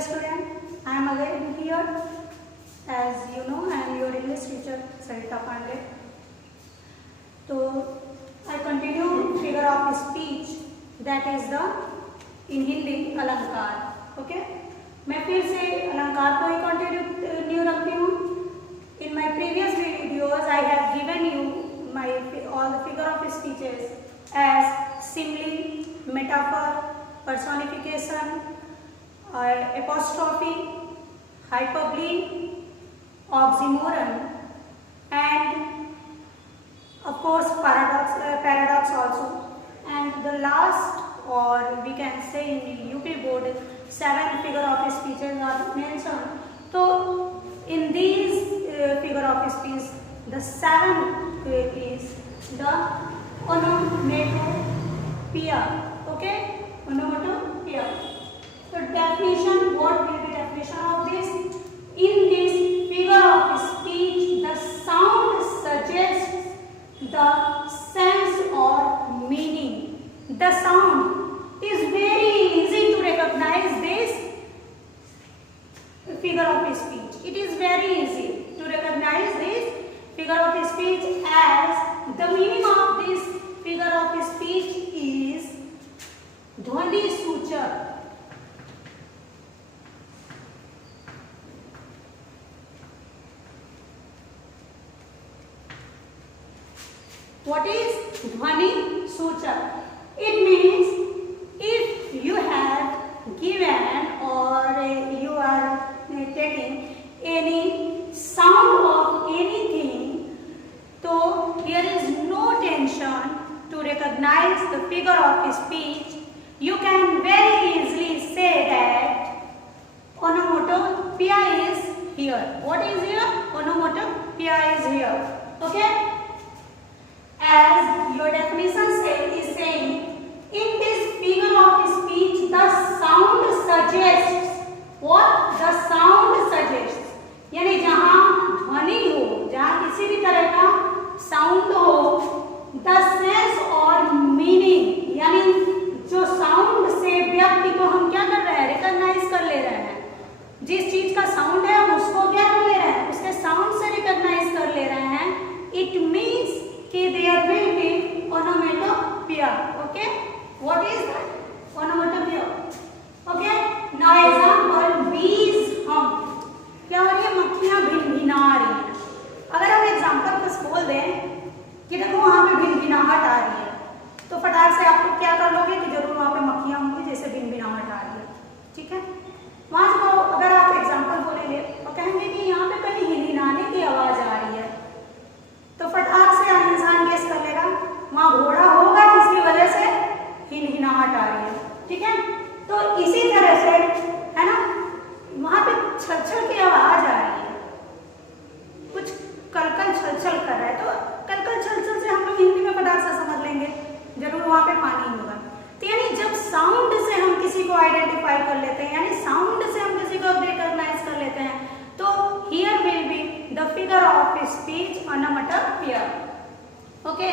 dear student, I am again here. As you know, I am your English teacher, Sarita Pandey. So, I continue figure of speech, that is the in Hindi अलंकार. Okay? मैं फिर से अलंकार को ही continue रखती हूँ. In my previous videos, I have given you my all the figure of speeches as simile, metaphor, personification, apostrophe, hyperbole, oxymoron, and of course paradox also. And the last, or we can say in the UP board, 7 figure of speeches are mentioned. So in these figure of speech, the 7th is the onomatopoeia. Okay, onomatopoeia. So definition, what will be definition of this? In this figure of speech, the sound suggests the sense or meaning. The sound is very easy to recognize this figure of speech. It is very easy to recognize this figure of speech, as the meaning of this figure of speech is ध्वनि सूचक. What is ध्वनि सूचक? It means if you have given or you are taking any sound of anything, so here is no tension to recognize the figure of speech. You can very easily say that onomatopoeia is here. What is here? Onomatopoeia is here. Okay? As your definition is saying, in this figure of speech, the sound suggests. What? The sound suggests. यानी जहाँ ध्वनि हो, जहाँ किसी भी तरह का sound हो, the sense और meaning, यानी जो साउंड से व्यक्ति को हम क्या कर रहे हैं? रिकॉग्नाइज कर ले रहे हैं. जिस चीज का साउंड है हम उसको क्या कर ले रहे हैं? उसके साउंड से रिकॉग्नाइज कर ले रहे हैं. इट मीन्स कि there will be onomatopoeia. Okay, what is that? Onomatopoeia. Okay, now example, bees hum. क्या हो रही है? मक्खियां भिनभिना रही हैं. अगर हम एग्जाम्पल कुछ बोल दें कि देखो वहां पे भिनभिनाहट आ रही है, तो फटाक से आप लोग क्या कर लोगे कि जरूर वहां पे मक्खियां होंगी जैसे भिनभिनाहट आ रही है. ठीक है, वहां से अगर आप एग्जाम्पल बोलेंगे और कहेंगे कि यहाँ पे कहीं हिनहिनाने की आवाज आ रही है, तो फटाक से इंसान गेस कर लेगा वहां घोड़ा होगा जिसकी वजह से हिनहिनाहट आ रही है. ठीक है, तो इसी तरह से है ना, वहां पे छलछल की आवाज आ रही है, कुछ कलकल छलछल कर रहा है, तो कलकल छलछल से हम लोग हिंदी में फटाक से समझ लेंगे जरूर वहां पे पानी होगा. तो यानी जब साउंड से हम किसी को आइडेंटिफाई कर लेते हैं, यानी साउंड से हम किसी को रिकॉग्नाइज कर लेते हैं, तो here will be the figure of speech onomatopoeia. Okay,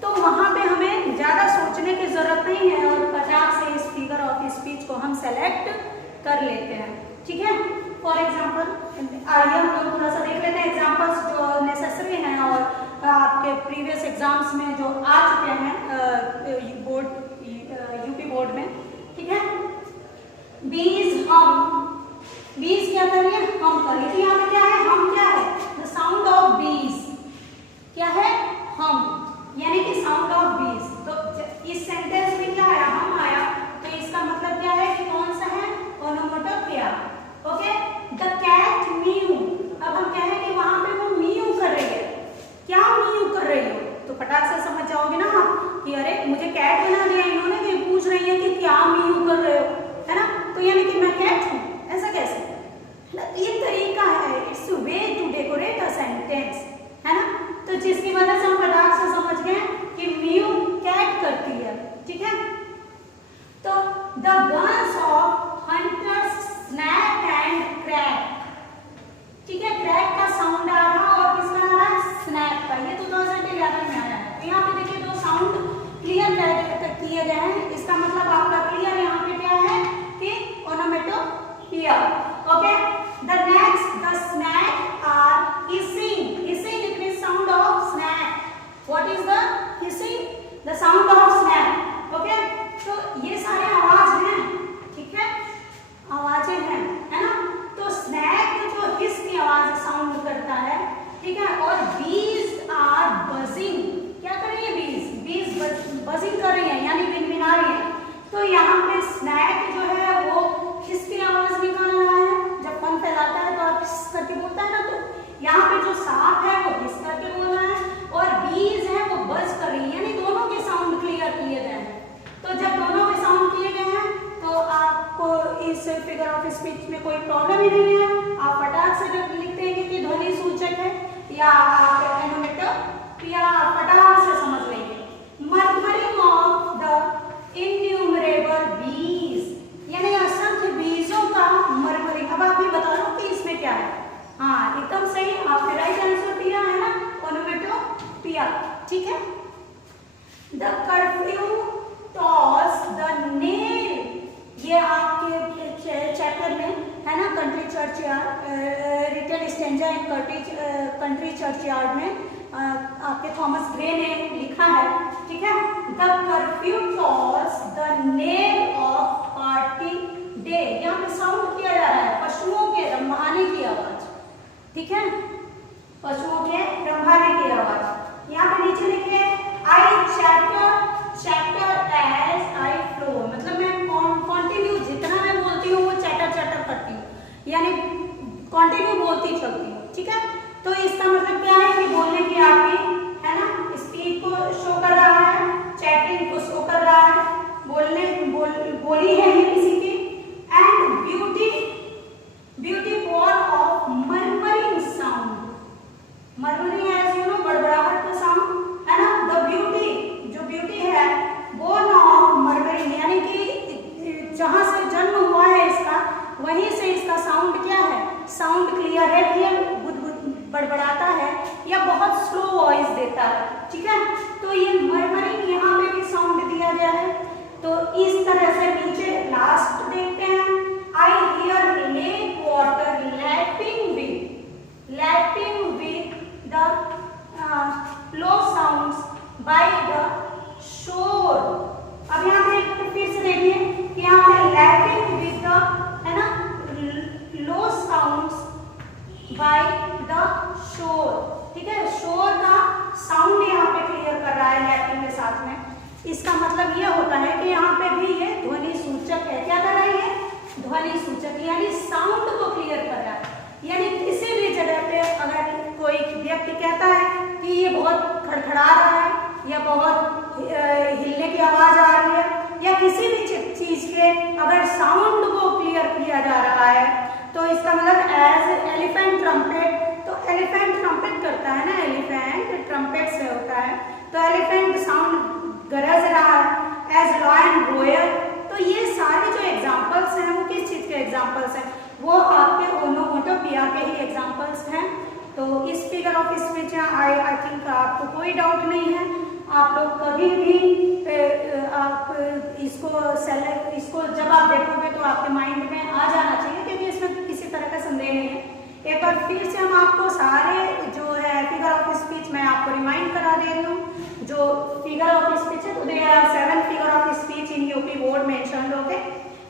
तो वहां पे हमें ज्यादा सोचने की जरूरत नहीं है और फटाक से इस फिगर ऑफ स्पीच को हम सेलेक्ट कर लेते हैं. ठीक है, फॉर एग्जाम्पल आइए हम लोग थोड़ा सा देख लेते हैं एग्जाम्पल्स जो नेसेसरी हैं और आपके प्रीवियस एग्जाम्स में जो आ चुके हैं बोर्ड यूपी बोर्ड में. ठीक है, बीज हम, बीज क्या कर रही है? हम कर रही है. तो यहाँ पे क्या है? हम क्या है? द साउंड ऑफ बीज. क्या है? हम, यानी कि साउंड ऑफ बीज. तो इस सेंटेंस में क्या आया? हम आया, तो इसका मतलब क्या है कि कौन सा है? onomatopoeia. Okay, the cat mew. अब हम कहें कि वहां पे वो मीयू कर रही है. क्या मीयू कर रही हो? तो फटाक से समझ जाओगे ना आप कि अरे मुझे कैट बना दिया इन्होंने, कि पूछ रही है कि क्या मीयू कर रहे हो, है ना. तो यानी कि मैं कैट हूँ, ऐसा कैसे? ये तरीका है, it's way to decorate a sentence, है ना. तो जिसकी वजह pear. Okay. The next, the snack are hissing. Hissing, it means sound of snack. What is the hissing? The sound of snack. Okay. तो ये सारे आवाज हैं, ठीक है, आवाजें हैं, है ना। तो स्नैक जो हिस की आवाज साउंड करता है, ठीक है। और बीज आर बजिंग, क्या कर रही है बीज? बीज बजिंग कर रही है, यानी भिनभिना रही है। तो यहाँ पे स्नैक जो है वो हिस की आवाज निकाल रहा है, जब पंख फैलाता है तो आप हिस करके बोलता है ना, तो यहाँ पे जो सांप है वो हिस करके बोल रहा है और बीज है वो बज कर रही है, यानी दोनों के साउंड क्लियर किए गए हैं। तो जब दोनों के साउंड किए गए हैं तो आपको इस फिगर ऑफ स्पीच में कोई प्रॉब्लम ही नहीं है। आप फटाक से जब लिख देंगे कि ध्वनि सूचक है या आप एनोमेटर या फटाक से समझ लेंगे। मर्मरिंग ऑफ द इन्यूमरेबल बीज, यानी असंख्य बीजों का मर्मरिंग। अब आप भी बता दो कि इसमें क्या है। हाँ एकदम सही, आपने राइट आंसर दिया है ना, ओनोमेटोपिया, ठीक है। The curfew tolls the knell, ये आपके चैप्टर में है ना, country church written stanza in country churchyard में आपके थॉमस ग्रे ने लिखा है, ठीक है। The curfew tolls the knell of parting day, यहाँ पे साउंड किया जा रहा है पशुओं के रंभाने की आवाज, ठीक है, पशुओं के रंभाने की आवाज। यहाँ पे नीचे लिखे आई चैटर एज आई फ्लो, मतलब मैं कॉन्टिन्यू जितना मैं बोलती हूँ वो चैटर चैटर करती हूँ, यानी कॉन्टिन्यू बोलती चलती हूँ, ठीक है। तो इसका मतलब क्या है कि बोलने की आपकी है ना स्पीड को शो कर रहा है, चैटरिंग को शो कर रहा है, बोली है ये किसी की। And beauty born of murmuring sound, murmuring as you know बड़बड़ाहट का साउंड है ना। द ब्यूटी, जो ब्यूटी है, बोर्न ऑफ मर्मरिंग, यानी कि जहां से जन्म हुआ है इसका वहीं से इसका साउंड क्या है, साउंड क्लियर है, ये बड़बड़ाता है या बहुत स्लो वॉइस देता है, ठीक है। तो ये मर्मरिंग यहाँ पे भी साउंड दिया गया है। तो इस तरह से नीचे लास्ट देखते हैं, I hear lake water lapping with the low sounds by the shore. अब यहाँ पे फिर से देखिए कि यहाँ पे लैपिंग विद द है ना लो साउंड्स बाय द शोर, ठीक है। शोर का साउंड यहाँ पे क्लियर कर रहा है लैपिंग के साथ में। इसका मतलब यह होता है कि यहाँ पे भी ये ध्वनि सूचक है, क्या कर रहा है, ये ध्वनि सूचक, यानी साउंड को क्लियर कर रहा है। यानी किसी भी जगह पे अगर कोई व्यक्ति कहता है कि ये बहुत खड़खड़ा रहा है या बहुत हिलने की आवाज आ रही है या किसी भी चीज के अगर साउंड को क्लियर किया जा रहा है, तो इसका मतलब एज एलिफेंट ट्रम्पेट, तो एलिफेंट ट्रम्पेट करता है ना, एलिफेंट ट्रम्पेट से होता है, तो एलिफेंट साउंड गरज रहा है, एज लॉयन रोयर। तो ये सारे जो एग्जांपल्स हैं वो किस चीज के एग्जांपल्स हैं, वो आपके ओनोमेटोपिया के ही एग्जांपल्स हैं। तो इस figure of speech I think आपको कोई डाउट नहीं है। आप लोग कभी भी आप इसको जब आप देखोगे तो आपके माइंड में आ जाना चाहिए, क्योंकि इसमें किसी तरह का संदेह नहीं है। एक बार फिर से हम आपको सारे जो है फिगर ऑफ स्पीच मैं आपको रिमाइंड करा दे रही हूँ। जो फिगर ऑफ स्पीच है, तो there are 7 figure of speech in UP board mentioned, okay.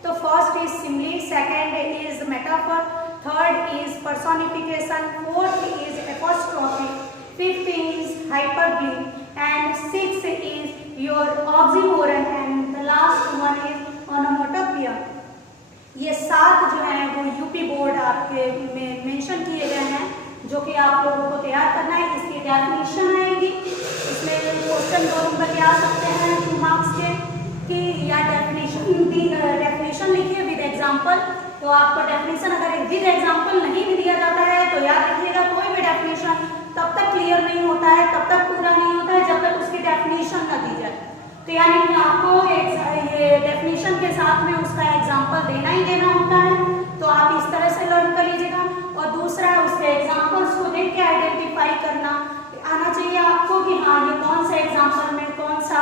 तो first is simile, second is metaphor, third is personification, fourth is apostrophe, fifth is hyperbole and sixth is your oxymoron and the last one is onomatopoeia. ये 7 जो हैं वो UP board आपके में mention किए गए हैं, जो कि आप लोगों को तैयार करना है। इसकी डेफिनेशन आएगी, इसमें क्वेश्चन 2 नंबर के आ सकते हैं 2 मार्क्स के, कि या डेफिनेशन लिखिए विद एग्जांपल। तो आपको डेफिनेशन अगर विद एग्जांपल नहीं भी दिया जाता है तो याद रखिएगा, कोई भी डेफिनेशन तब तक क्लियर नहीं होता है, तब तक पूरा नहीं होता है जब तक उसकी डेफिनेशन न दी जाए। तो यानी कि आपको ये डेफिनेशन के साथ में उसका एग्जांपल देना ही देना होता है। तो आप इस तरह से लर्न कर लीजिएगा। और दूसरा, उसके एग्जांपल्स को देख के आइडेंटिफाई करना आना चाहिए आपको कि हाँ ये कौन सा एग्जांपल में कौन सा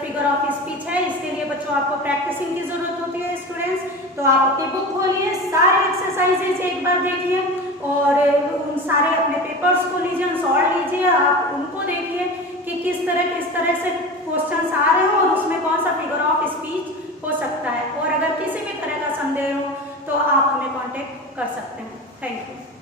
फिगर ऑफ स्पीच है। इसके लिए बच्चों आपको प्रैक्टिसिंग की जरूरत होती है स्टूडेंट्स। एक्सरसाइजेज। तो आप अपनी बुक खोलिए, सारे एक्सरसाइजेज एक बार देखिए और उन सारे अपने पेपर्स को लीजिए, सॉल्व लीजिए, आप उनको देखिए कि किस तरह से क्वेश्चंस आ रहे हो और उसमें कौन सा फिगर ऑफ स्पीच हो सकता है। और अगर किसी भी तरह का संदेह हो तो आप हमें कांटेक्ट कर सकते हैं। Thank you.